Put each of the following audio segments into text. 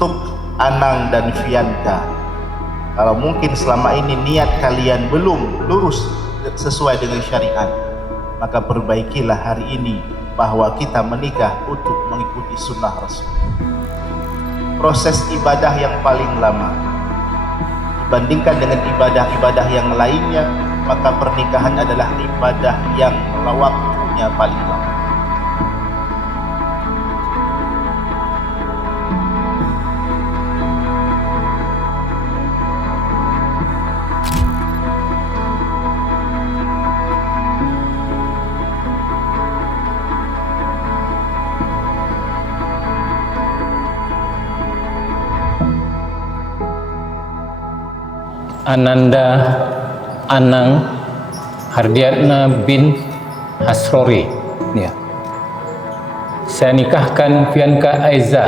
untuk Anang dan Fianka. Kalau mungkin selama ini niat kalian belum lurus sesuai dengan syariat, maka perbaikilah hari ini bahwa kita menikah untuk mengikuti sunnah Rasul. Proses ibadah yang paling lama dibandingkan dengan ibadah-ibadah yang lainnya, maka pernikahan adalah ibadah yang waktunya paling lama. Ananda Anang Hardiatna bin Hasrori. Ya. Saya nikahkan Fianka Aiza,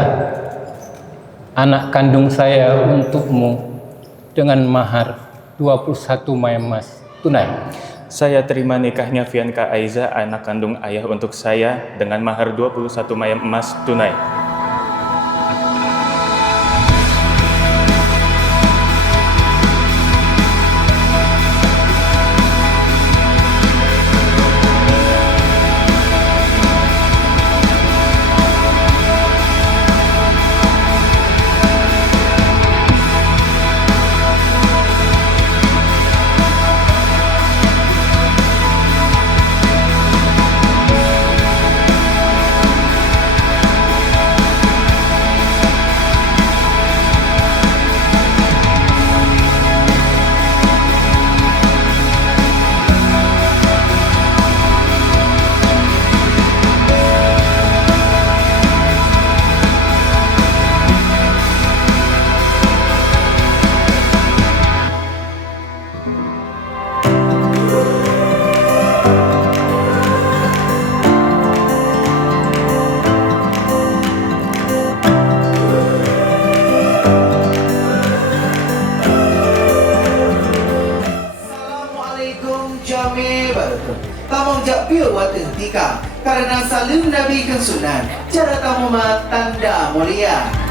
anak kandung saya, untukmu dengan mahar 21 mayem emas tunai. Saya terima nikahnya Fianka Aiza, anak kandung ayah, untuk saya dengan mahar 21 mayem emas tunai. Tamang jakpil watin tika karena salim Nabi kan sunan cara tamu tanda mulia.